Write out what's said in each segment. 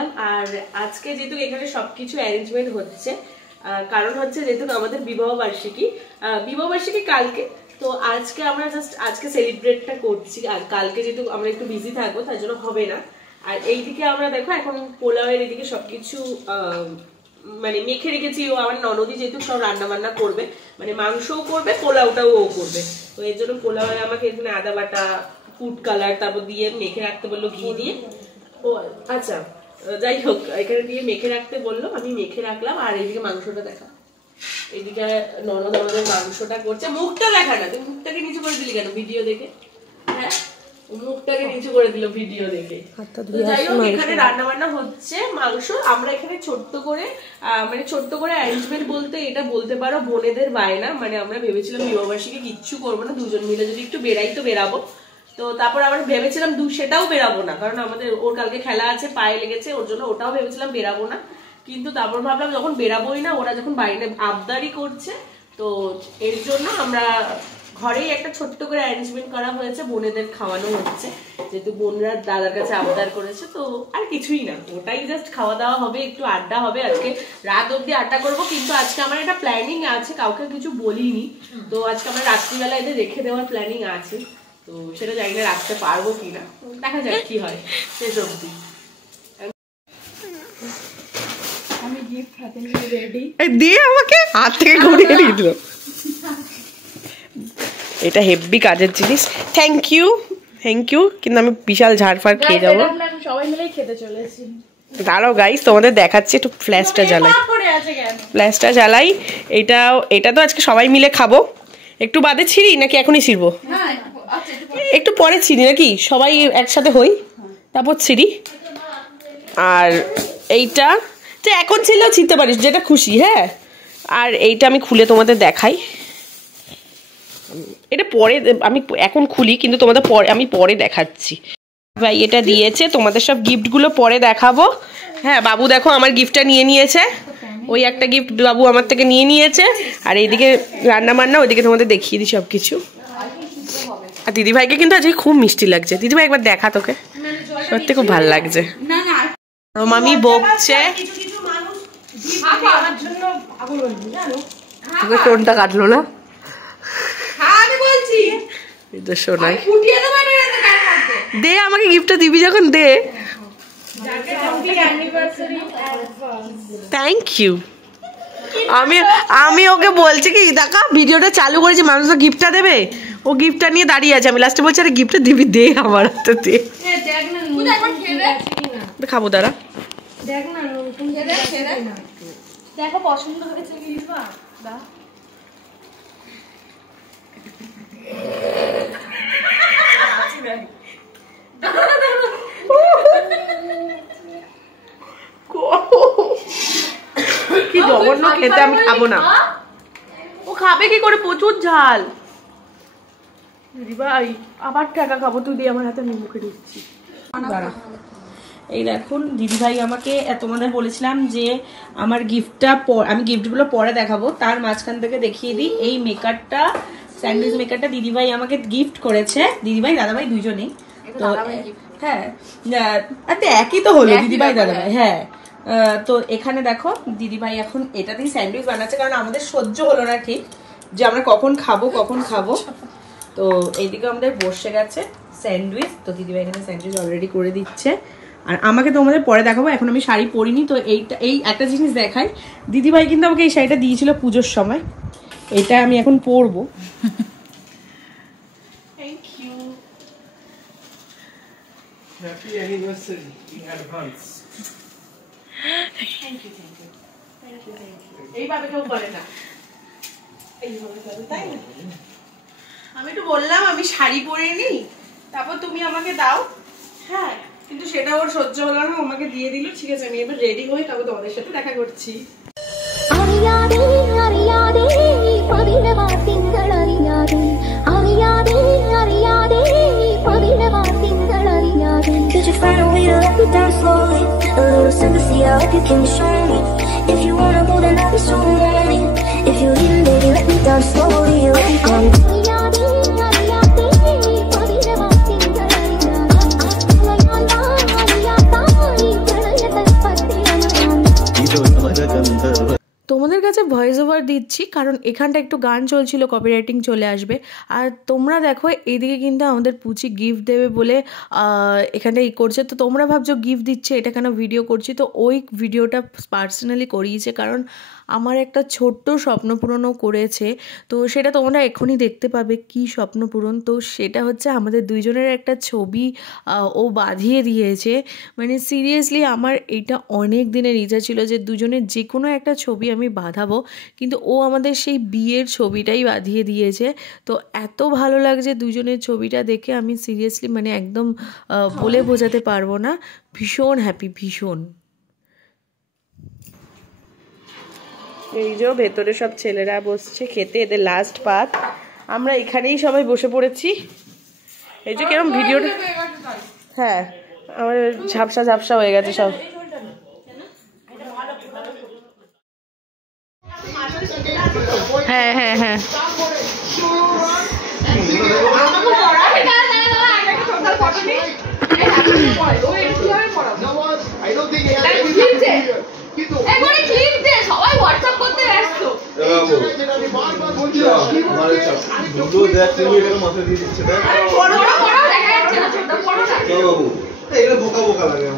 নিলাম। আর আজকে যেহেতু এখানে সবকিছু অ্যারেঞ্জমেন্ট হচ্ছে, কারণ হচ্ছে যেহেতু আমাদের বিবাহ বার্ষিকী কালকে, তো আজকে আমরা জাস্ট আজকে সেলিব্রেটটা করছি। আর কালকে যেহেতু আমরা একটু বিজি থাকবো তার জন্য হবে না। আর এইদিকে আমরা দেখো এখন পোলাওয়ের এদিকে সবকিছু মানে মেখে রেখেছি। ও আমার ননদি যেহেতু সব রান্না বান্না করবে, মানে মাংসও করবে পোলাওটাও ও করবে, তো এর জন্য পোলাওয়ে আমাকে এখানে আদা বাটা, ফুড কালার তারপর দিয়ে মেখে রাখতে বললো ঘি দিয়ে। ও আচ্ছা, যাই হোক এখানে দিয়ে মেখে রাখতে বললো, আমি মেখে রাখলাম। আর এইদিকে মাংসটা দেখা, এইদিকে ননদ আমাদের মাংসটা করছে। মুখটা দেখা না, তুই মুখটাকে নিচু করে দিলি কেন ভিডিও দেখে? হ্যাঁ, মুখটাকে নিচু করে দিল ভিডিও দেখে। যাই হোক এখানে রান্না বান্না হচ্ছে মাংস। আমরা এখানে ছোট্ট করে অ্যারেঞ্জমেন্ট বলতে এটা বলতে পারো বোনেদের বায়না। মানে আমরা ভেবেছিলাম বিবাহবার্ষিকী কিচ্ছু করবো না, দুজন মিলে যদি একটু বেড়াই তো বেরাবো। তো তারপর আবার ভেবেছিলাম সেটাও বেরাবো না, কারণ আমাদের ওর কালকে খেলা আছে, পায়ে লেগেছে, ওর জন্য ওটাও ভেবেছিলাম বেরাবো না। কিন্তু তারপর ভাবলাম যখন বেরাবোই না, ওরা যখন বাইরে আবদারি করছে, তো এর জন্য আমরা ঘরেই একটা ছোট্ট করে অ্যারেঞ্জমেন্ট করা হয়েছে, বোনেদের খাওয়ানো হচ্ছে। যেহেতু বোনরা দাদার কাছে আবদার করেছে, তো আর কিছুই না, ওটাই জাস্ট খাওয়া দাওয়া হবে, একটু আড্ডা হবে। আজকে রাত অব্দি আড্ডা করবো, কিন্তু আজকে আমার একটা প্ল্যানিং আছে, কাউকে কিছু বলিনি। তো আজকে আমার রাত্রিবেলা এদের রেখে দেওয়ার প্ল্যানিং আছে, তো সেটা জানি না রাখতে পারবো কিনা, দেখা যাক কি হয় শেষ অব্দি। আমি গিফট হাতে নিয়ে রেডি, দিয়ে আমাকে হাত থেকে ঘুরিয়ে দিল। এটা হেভি কাজের জিনিস, থ্যাংক ইউ। কিন্তু আমি বিশাল ঝাড়ফাড় খেয়ে যাবো। সবাই মিলেই খেতে চলেছি। দাঁড়াও গাইস, তোমাদের দেখাচ্ছি, একটু ফ্ল্যাশটা জ্বালাই। এটা তো আজকে সবাই মিলে খাবো। একটু বাদে ছিঁড়ি নাকি এখনই ছিঁড়বো? একটু পরে ছিঁড়ি নাকি, সবাই একসাথে হই তারপর ছিঁড়ি। আর এইটা তো এখন ছিঁড়লেও ছিঁড়তে পারিস, যেটা খুশি। হ্যাঁ, আর এইটা আমি খুলে তোমাদের দেখাই। এটা পরে, আমি এখন খুলি কিন্তু তোমাদের আমি পরে দেখাচ্ছি। ভাই এটা দিয়েছে, তোমাদের সব গিফটগুলো পরে দেখাবো। হ্যাঁ, বাবু দেখো আমার গিফটটা নিয়ে নিয়েছে, ওই একটা গিফট বাবু আমার থেকে নিয়ে নিয়েছে। আর এইদিকে রান্না বান্না, ওইদিকে তোমাদের দেখিয়ে দিই সব কিছু। আর দিদিভাইকে কিন্তু আজকে খুব মিষ্টি লাগছে। দিদিভাই একবার দেখা, তোকে সত্যি খুব ভালো লাগছে। মামি বকছে, টোনটা কাটলো না, দে আমাকে গিফটটা দিবি যখন দে। Thank you. আমি ওকে বলছি কি, দেখা ভিডিওটা চালু করেছি, মানুষরা গিফটটা দেবে, ও গিফটটা নিয়ে দাঁড়িয়ে আছে। আমি লাস্টে বলছি আরে গিফটটা দিবি, দে আমার হাতে দে। খাবো দাঁড়া, দেখো পছন্দ হয়েছে কি দা। কি জঘন্য খেতে, আমি খাবো না। ও খাবে কি করে, প্রচুর ঝাল। দিদিভাই আবার টাকা খাবো, তুই দিয়ে আমার হাতে, আমি মুখে দিচ্ছি। এই দেখুন দিদিভাই আমাকে, তোমাদের বলেছিলাম যে আমার গিফটটা আমি গিফটগুলো পরে দেখাবো, তার মাঝখান থেকে দেখিয়ে দিই। এই মেকারটা, স্যান্ডউইচ মেকারটা দিদিভাই আমাকে গিফট করেছে। দিদিভাই দাদাভাই দুইজনেই তো, হ্যাঁ একই তো হলো, দিদিভাই দাদাভাই। হ্যাঁ, তো এখানে দেখো দিদিভাই এখন এটাতেই স্যান্ডউইচ বানাচ্ছে, কারণ আমাদের সহ্য হলো না ঠিক যে আমরা কখন খাবো। তো এইদিকে আমাদের বসে গেছে স্যান্ডউইচ, তো দিদিভাই এখানে স্যান্ডউইচ অলরেডি করে দিচ্ছে। আর আমাকে তোমাদের পরে দেখাবো, এখন আমি শাড়ি পরিনি। তো এই একটা জিনিস দেখাই, দিদিভাই কিন্তু আমাকে এই শাড়িটা দিয়েছিল পুজোর সময়, এটা আমি এখন পরবো। Thank you, happy anniversary in advance. Thank you. এইভাবে কেউ করে না, এইভাবে করে, তাই না? আমি একটু বললাম আমি শাড়ি পরে নি, তারপর তুমি আমাকে দাও। হ্যাঁ, কিন্তু সেটা ওর সহ্য হলো না, আমাকে দিয়ে দিল। ঠিক আছে, আমি এবার রেডি হই, তারপর তোমাদের সাথে দেখা করছি। ভয়েস ওভার দিচ্ছি কারণ এখানটা একটু গান চলছিল, কপিরাইটিং চলে আসবে। আর তোমরা দেখো এদিকে কিন্তু আমাদের পুচি গিফট দেবে বলে এখানটা করছে। তো তোমরা ভাবছো গিফট দিচ্ছে এটা কেন ভিডিও করছি, তো ওই ভিডিওটা পার্সোনালি করিয়েছে কারণ আমার একটা ছোট্ট স্বপ্ন পূরণও করেছে। তো সেটা তোমরা এখনই দেখতে পাবে কি স্বপ্ন পূরণ। তো সেটা হচ্ছে আমাদের দুইজনের একটা ছবি ও বাঁধিয়ে দিয়েছে। মানে সিরিয়াসলি আমার এটা অনেক দিনের ইচ্ছা ছিল যে দুজনের যে কোনো একটা ছবি আমি বাঁধাবো, কিন্তু ও আমাদের সেই বিয়ের ছবিটাই বাঁধিয়ে দিয়েছে। তো এত ভালো লাগছে দুজনের ছবিটা দেখে, আমি সিরিয়াসলি মানে একদম বলে বোঝাতে পারবো না, ভীষণ হ্যাপি ভীষণ। এই যে ভেতরে সব ছেলেরা বসছে খেতে, এদের লাস্ট পাত। আমরা এখানেই সবাই বসে পড়েছি। এই যে কেরম ভিডিওটা, হ্যাঁ আমার ঝাপসা ঝাপসা হয়ে গেছে সব। হ্যাঁ হ্যাঁ হ্যাঁ বোকা বোকা লাগে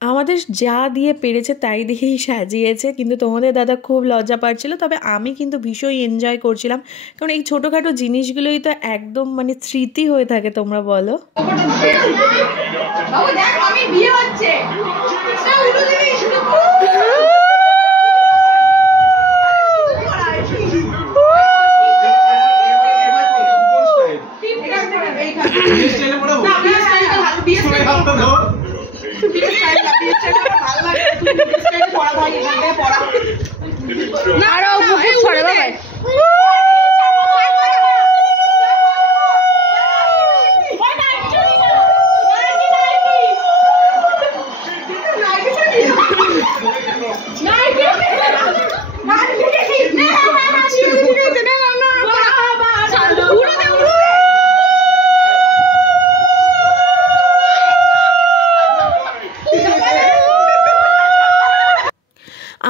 আমাদের যা দিয়ে পেরেছে তাই দিয়েই সাজিয়েছে, কিন্তু তোমাদের দাদা খুব লজ্জা পাচ্ছিল, তবে আমি কিন্তু ভীষণ এনজয় করছিলাম কারণ এই ছোটোখাটো জিনিসগুলোই তো একদম মানে স্মৃতি হয়ে থাকে। তোমরা বলো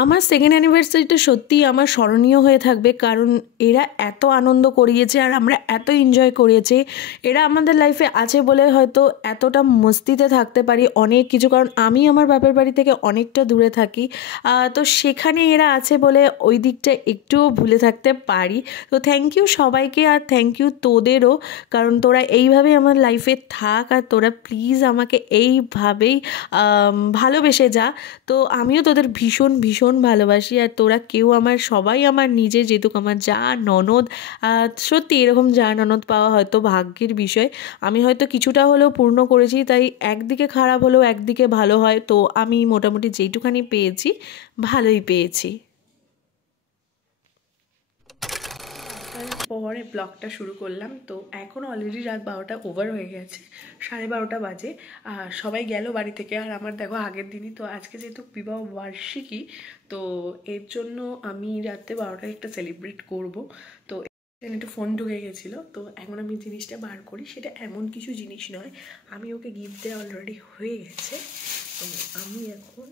আমার সেকেন্ড অ্যানিভার্সারিটা সত্যিই আমার স্মরণীয় হয়ে থাকবে কারণ এরা এত আনন্দ করিয়েছে আর আমরা এত এনজয় করিয়েছি। এরা আমাদের লাইফে আছে বলে হয়তো এতটা মস্তিতে থাকতে পারি অনেক কিছু, কারণ আমি আমার বাপের বাড়ি থেকে অনেকটা দূরে থাকি। তো সেখানে এরা আছে বলে ওই দিকটা একটুও ভুলে থাকতে পারি। তো থ্যাংক ইউ সবাইকে, আর থ্যাংক ইউ তোদেরও, কারণ তোরা এইভাবেই আমার লাইফে থাক আর তোরা প্লিজ আমাকে এইভাবেই ভালোবেসে যা। তো আমিও তোদের ভীষণ ভীষণ ভালোবাসি, আর তোরা কেউ আমার সবাই আমার নিজের, যেহেতু আমার যা ননদ, সত্যি এরকম যা ননদ পাওয়া হয়তো ভাগ্যের বিষয়। আমি হয়তো কিছুটা হলেও পূর্ণ করেছি, তাই একদিকে খারাপ হলেও একদিকে ভালো হয়। তো আমি মোটামুটি যেইটুখানি পেয়েছি ভালোই পেয়েছি। পরে ব্লগটা শুরু করলাম। তো এখন অলরেডি রাত 12টা ওভার হয়ে গেছে, 12:30 বাজে। আর সবাই গেল বাড়ি থেকে, আর আমার দেখো আগের দিনই তো, আজকে যেহেতু বিবাহ বার্ষিকী, তো এর জন্য আমি রাতে 12টায় একটা সেলিব্রেট করব। তো একটু ফোন ঢুকে গেছিলো, তো এখন আমি জিনিসটা বার করি। সেটা এমন কিছু জিনিস নয়, আমি ওকে গিফট দেওয়া অলরেডি হয়ে গেছে। তো আমি এখন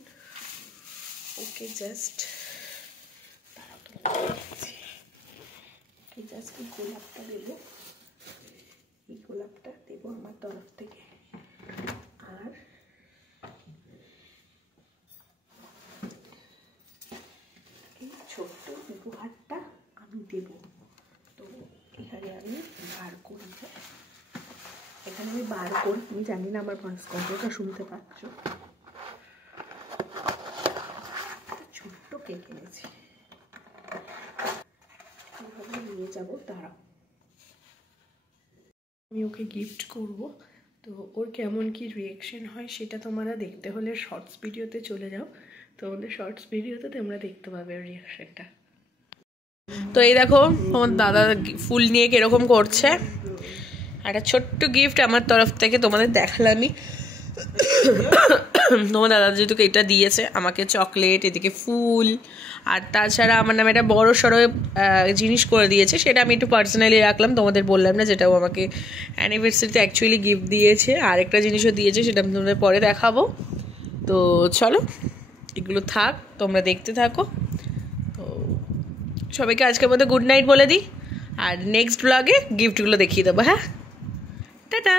ওকে জাস্ট জাস্ট এই গোলাপটা দেবো, এই গোলাপটা দেবো আমার তরফ থেকে। আর এই ছোট্ট উপহারটা আমি দেব। তো এখানে আমি বার করব, এখানে আমি বার করি। তুমি জানি না আমার ভয়েস কতটা শুনতে পাচ্ছ। কেক এনেছি, নিয়ে যাবো। দাঁড়াও, আমি ওকে গিফট করব, তো ওর কেমন কি রিয়াকশন হয় সেটা তোমরা দেখতে হলে শর্টস ভিডিওতে চলে যাও। তোমাদের শর্টস ভিডিওতে তোমরা দেখতে পাবে ওর রিয়াকশনটা। তো এই দেখো তোমার দাদা ফুল নিয়ে কিরকম করছে। একটা ছোট্ট গিফট আমার তরফ থেকে তোমাদের দেখালামই। তোমার দাদা যেহেতু এটা দিয়েছে আমাকে, চকলেট, এদিকে ফুল, আর তাছাড়া আমার নামে একটা বড় সড়ো জিনিস করে দিয়েছে, সেটা আমি একটু পার্সোনালি রাখলাম, তোমাদের বললাম না, যেটাও আমাকে অ্যানিভার্সারিতে অ্যাকচুয়ালি গিফট দিয়েছে। আর একটা জিনিসও দিয়েছে, সেটা আমি তোমাদের পরে দেখাবো। তো চলো এগুলো থাক, তোমরা দেখতে থাকো। তো সবাইকে আজকের মধ্যে গুড নাইট বলে দিই, আর নেক্সট ব্লগে গিফটগুলো দেখিয়ে দেবো। হ্যাঁ, টাটা।